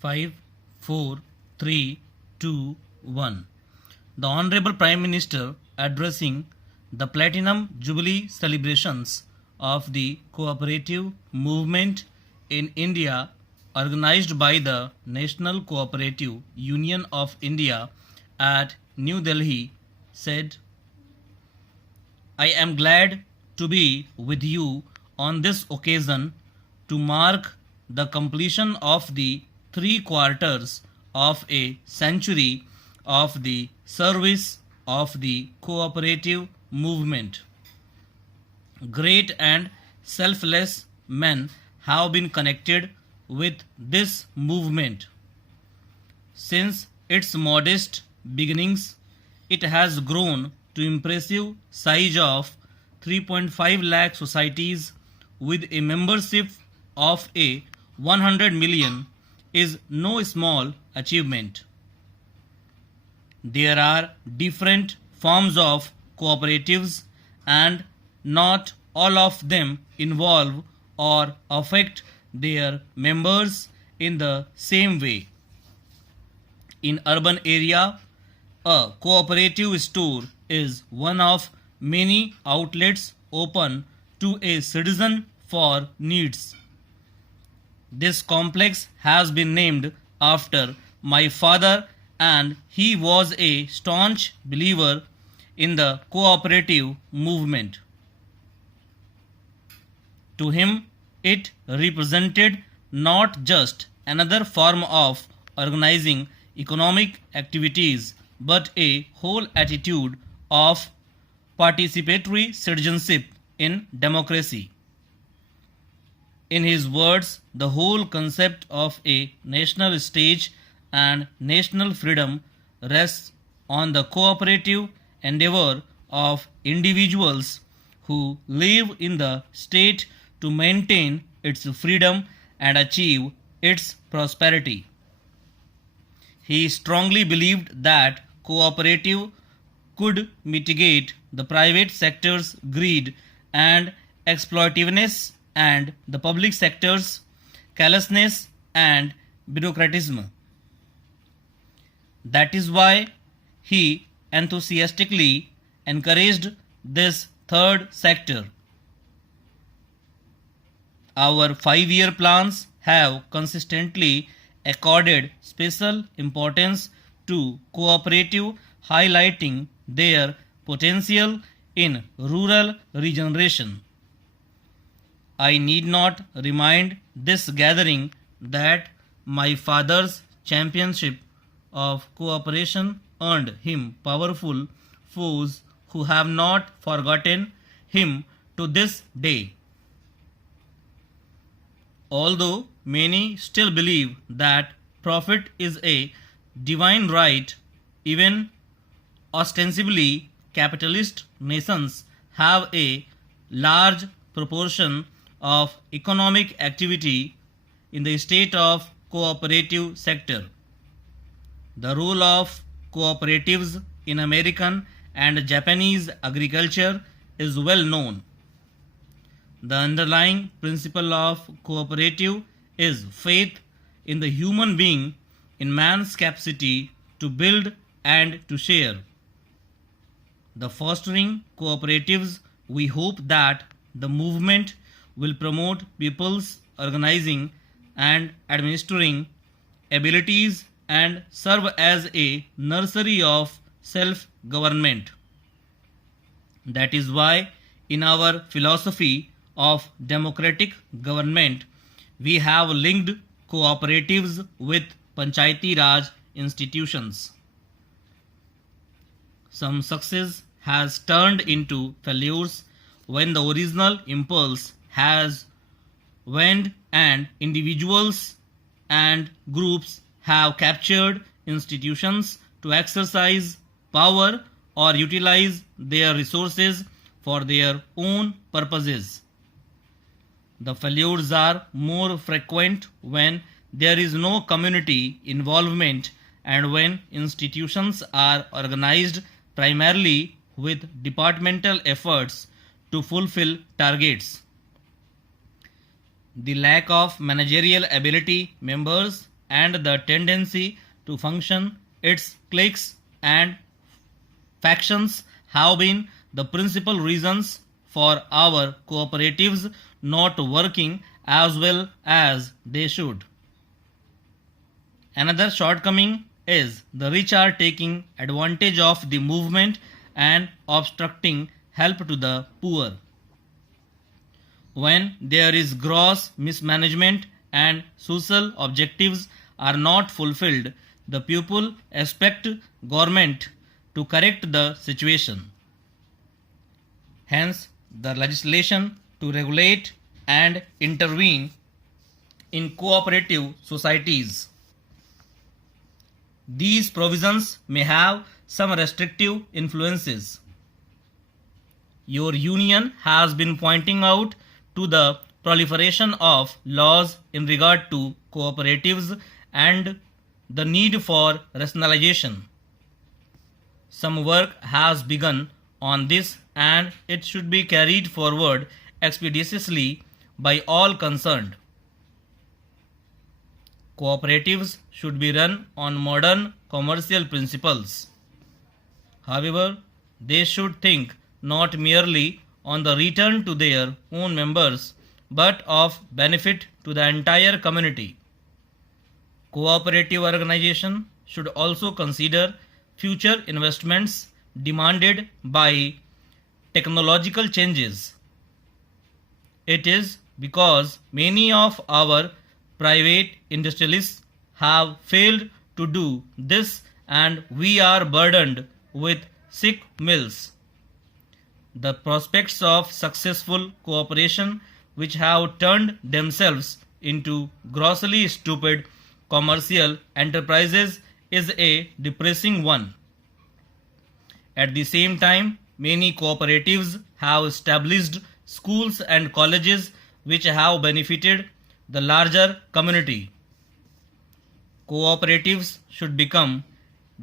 5, 4, 3, 2, 1. The Honorable Prime Minister addressing the Platinum Jubilee celebrations of the cooperative movement in India organized by the National Cooperative Union of India at New Delhi said, I am glad to be with you on this occasion to mark the completion of the 3/4 of a century of the service of the cooperative movement. Great and selfless men have been connected with this movement. Since its modest beginnings, it has grown to impressive size of 3.5 lakh societies with a membership of a 100 million is no small achievement. There are different forms of cooperatives and not all of them involve or affect their members in the same way. In urban area, a cooperative store is one of many outlets open to a citizen for needs. This complex has been named after my father and he was a staunch believer in the cooperative movement. To him, it represented not just another form of organizing economic activities but a whole attitude of participatory citizenship in democracy. In his words, the whole concept of a national stage and national freedom rests on the cooperative endeavor of individuals who live in the state to maintain its freedom and achieve its prosperity. He strongly believed that cooperative could mitigate the private sector's greed and exploitiveness and the public sector's callousness and bureaucratism. That is why he enthusiastically encouraged this third sector. Our 5-year plans have consistently accorded special importance to cooperative, highlighting their potential in rural regeneration. I need not remind this gathering that my father's championship of cooperation earned him powerful foes who have not forgotten him to this day. Although many still believe that profit is a divine right, even ostensibly capitalist nations have a large proportion of economic activity in the state of cooperative sector. The role of cooperatives in American and Japanese agriculture is well known. The underlying principle of cooperative is faith in the human being, in man's capacity to build and to share. The fostering cooperatives, we hope that the movement will promote people's organizing and administering abilities and serve as a nursery of self-government. That is why in our philosophy of democratic government, we have linked cooperatives with Panchayati Raj institutions. Some success has turned into failures when the original impulse has waned and individuals and groups have captured institutions to exercise power or utilize their resources for their own purposes. The failures are more frequent when there is no community involvement and when institutions are organized primarily with departmental efforts to fulfill targets. The lack of managerial ability, members and the tendency to function its cliques and factions have been the principal reasons for our cooperatives not working as well as they should. Another shortcoming is the rich are taking advantage of the movement and obstructing help to the poor. When there is gross mismanagement and social objectives are not fulfilled, the people expect government to correct the situation. Hence, the legislation to regulate and intervene in cooperative societies. These provisions may have some restrictive influences. Your union has been pointing out to the proliferation of laws in regard to cooperatives and the need for rationalization. Some work has begun on this and it should be carried forward expeditiously by all concerned. Cooperatives should be run on modern commercial principles. However, they should think not merely on the return to their own members, but of benefit to the entire community. Cooperative organization should also consider future investments demanded by technological changes. It is because many of our private industrialists have failed to do this and we are burdened with sick mills. The prospects of successful cooperation which have turned themselves into grossly stupid commercial enterprises is a depressing one. At the same time, many cooperatives have established schools and colleges which have benefited the larger community. Cooperatives should become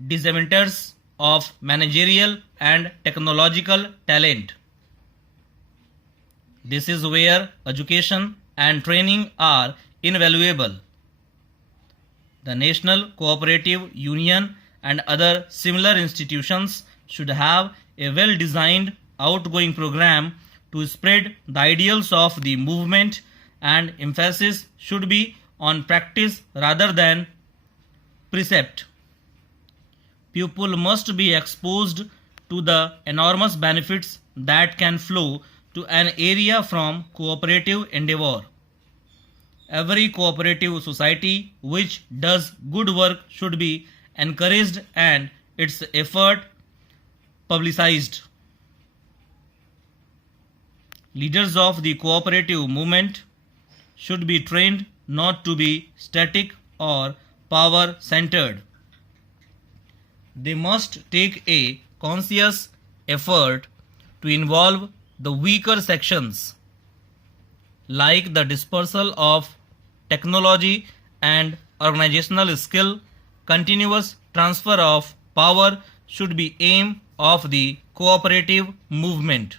disseminators of managerial and technological talent. This is where education and training are invaluable. The National Cooperative Union and other similar institutions should have a well-designed outgoing program to spread the ideals of the movement, and emphasis should be on practice rather than precept. People must be exposed to the enormous benefits that can flow to an area from cooperative endeavor. Every cooperative society which does good work should be encouraged and its effort publicized. Leaders of the cooperative movement should be trained not to be static or power-centered. They must take a conscious effort to involve the weaker sections, like the dispersal of technology and organizational skill. Continuous transfer of power should be aim of the cooperative movement.